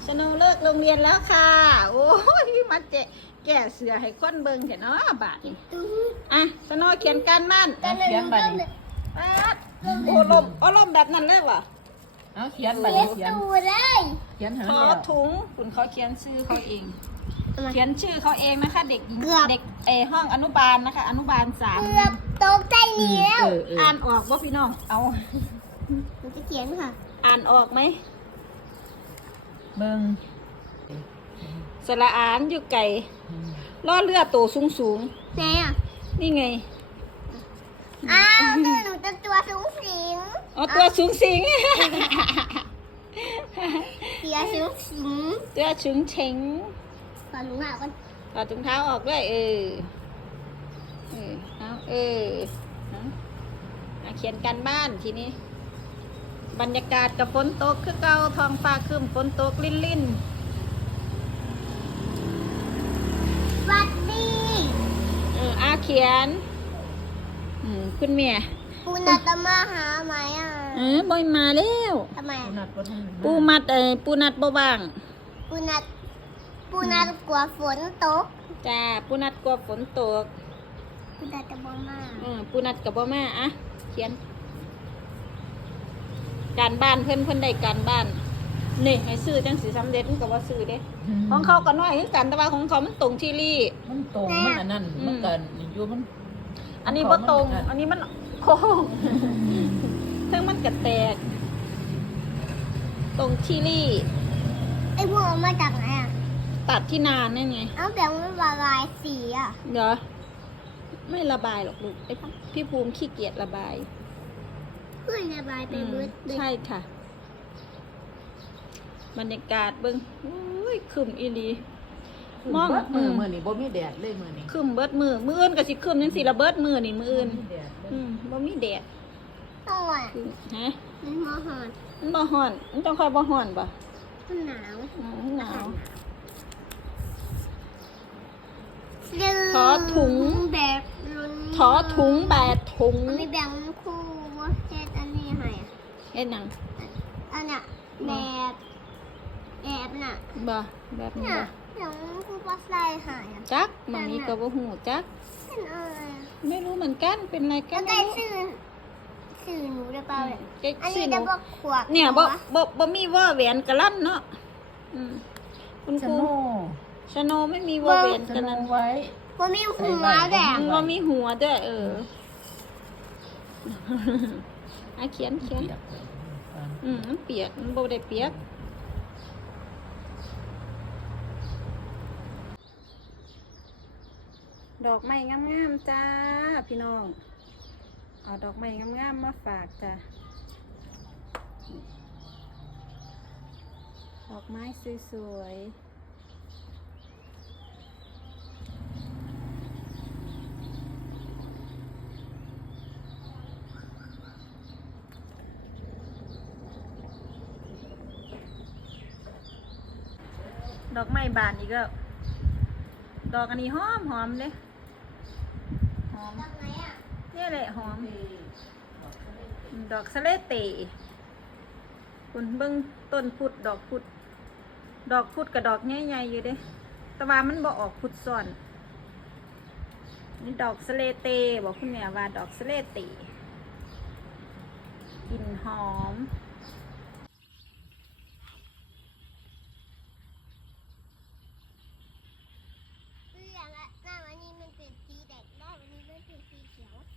ชโนเลิกโรงเรียนแล้วค่ะโอ้ยมาแก่เสือให้คนเบิ่งเห็นเนาะบาทนี่อ่ะชโนเขียนการบ้านเขียนบัตรป๊าดโอ้ลมแบบนั้นเลยวะเอาเขียนบัตรเขียนตูเลยเขียนหาขอแล้วถุงคุณเขาเขียนชื่อเขาเอง เขียนชื่อเขาเองนะคะ เด็กหญิงเด็กห้องอนุบาลนะคะ อนุบาล3 เกือบตกใจหนีแล้วอ่านออกว่าพี่น้องเอาหนูจะเขียนค่ะอ่านออกไหมเบิ่งสระอานอยู่ไก่ล่อเลือดโตสูงไหนอ่ะนี่ไงอ้าวคือหนูจะตัวสูงสิงอ๋อตัวสูงสิงเสียสูงสิงตัวชุงเชงขอหนูหาก่อนถอดถุงเท้าออกด้วยเอาเขียนการบ้านทีนี้ บรรยากาศกับฝนตกคือเก่าท้องฟ้าครึ้มฝนตกลิ่นสวัสดีเขียนคุณเมียปูนาตมาหาไหมอ่ะบอยมาแล้วทำไมขนาดบ่ทันปูนัดบ่บางปูนากลัวฝนตกจ้าปูนัดกลัวฝนตกปูนาจะบอมาปูนัดกับบ่มาอ่ะเขียน การบ้านเพิ่นได้การบ้านนี่ให้ซื้อจังสีสำเร็จมันก็บ่ซื้อเด้ของเขาก็น้อยคือกันแต่ว่าของเขามันตรงที่รี่มันตรงมันอันนั้นมันกันอยู่มันอันนี้บ่ตรง อันนี้มันโค้งซึ่งมันกระแตก ตรงที่รี่ไอ้พวกมาจากไหนอ่ะตัดที่นานนั่นไงเอาแบบมันละลายสีอ่ะเดี๋ยวไม่ระบายหรอกลูกไอ้พี่ภูมิขี้เกียจระบายเพื่อนระบายไปมืดเลยใช่ค่ะ บรรยากาศเบิ้งอุ้ยคึมอีหลี มองเบิดมือมื้อนี้บ่มีแดดเลยมื้อนี้คึมเบิดมืออื่นก็สิคึมจังสิระเบิดมือนี่มืออื่นบ่มีแดดเลยบ่มีแดดต้องอ่ะฮะมันมอหอนมันบ่ฮ้อนมันต้องคอยบ่ฮ้อนบ่มันหนาวมันหนาวขอถุงแบบลุ้นถอถุงแบดถุงมันมีแบ่งคู่ว่าเฮ็ดอันนี้ให้อะเฮ็ดหยังอันเนี้ยแบบน่ะบ่แบบนี้เนี่ยบ่แบ่งคู่ว่าใส่ให้อะจักมัมมี่ก็บ่ฮู้จักเป็นอะไรอะไม่รู้เหมือนกันเป็นอะไรกัแล้นวได้สื่อหนูได้เปล่าเนี่ยเจ๊อันสินี้หจะนูบอกขวดเนี่ยบ่มีว่าแหวนกะลั่นเนาะคุณชะครูโนชโนไม่มีว่าแหวนชะกะโนลั่นไว้ว่ามีหัวแดงว่ามีหัวด้วยเขียนเปียกมันเปียกมันบ่ได้เปียกดอกไม้งามๆจ้าพี่น้องเอาดอกไม้งามๆมาฝากจ้าดอกไม้สวยๆดอกไม้บานอีกแล้วดอกอันนี้หอมเลยหอมทำไมอ่ะนี่แหละหอม ดอกสะเลเตคุณเบิ้งต้นพุดดอกพุดกับดอกใหญ่ๆอยู่เด้แต่ว่ามันบ่ออกพุดซ้อนนี่ดอกสะเลเตบอกคุณแม่ว่าดอกสะเลเตกลิ่นหอมเรื่องอะหน้าวันนี้มันเป็นสีแดงได้วันนี้มันเป็นสีเขียว